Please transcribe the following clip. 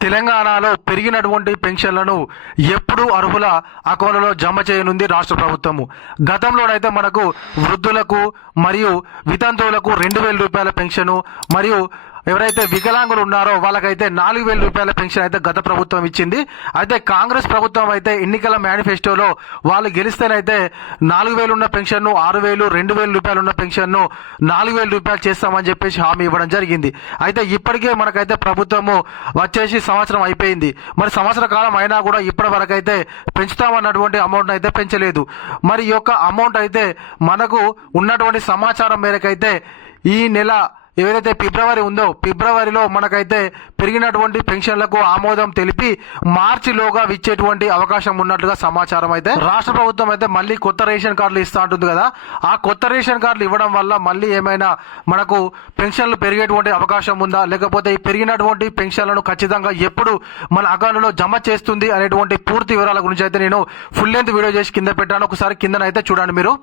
తెలంగాణలో పెరిగినటువంటి పెన్షన్లను ఎప్పుడు అర్హుల అకౌంట్లలో జమ చేయనుంది రాష్ట్ర ప్రభుత్వము. గతంలోనైతే మనకు వృద్ధులకు మరియు వితంతువులకు 2,000 రూపాయల పెన్షను మరియు ఎవరైతే వికలాంగులు ఉన్నారో వాళ్ళకైతే 4,000 రూపాయల పెన్షన్ అయితే గత ప్రభుత్వం ఇచ్చింది. అయితే కాంగ్రెస్ ప్రభుత్వం అయితే ఎన్నికల మేనిఫెస్టోలో వాళ్ళు గెలిస్తేనైతే 4,000 ఉన్న పెన్షన్ను 6,000, 2,000 రూపాయలు ఉన్న పెన్షన్ను 4,000 రూపాయలు చేస్తామని చెప్పేసి హామీ ఇవ్వడం జరిగింది. అయితే ఇప్పటికే మనకైతే ప్రభుత్వము వచ్చేసి సంవత్సరం అయిపోయింది. మరి సంవత్సర కాలం అయినా కూడా ఇప్పటి వరకు అయితే పెంచుతామన్నటువంటి అమౌంట్ అయితే పెంచలేదు. మరి ఈ యొక్క అమౌంట్ అయితే మనకు ఉన్నటువంటి సమాచారం మేరకైతే ఈ నెల ఏదైతే ఫిబ్రవరి ఉందో ఫిబ్రవరిలో మనకైతే పెరిగినటువంటి పెన్షన్లకు ఆమోదం తెలిపి మార్చిలోగా ఇచ్చేటువంటి అవకాశం ఉన్నట్లుగా సమాచారం. అయితే రాష్ట్ర ప్రభుత్వం అయితే మళ్ళీ కొత్త రేషన్ కార్డులు ఇస్తా ఉంటుంది కదా, ఆ కొత్త రేషన్ కార్డులు ఇవ్వడం వల్ల మళ్ళీ ఏమైనా మనకు పెన్షన్లు పెరిగేటువంటి అవకాశం ఉందా, లేకపోతే ఈ పెరిగినటువంటి పెన్షన్లను ఖచ్చితంగా ఎప్పుడు మన అకౌంట్లో జమ చేస్తుంది అనేటువంటి పూర్తి వివరాల గురించి అయితే నేను ఫుల్ లెంత్ వీడియో చేసి కింద పెట్టాను. ఒకసారి కిందనైతే చూడండి మీరు.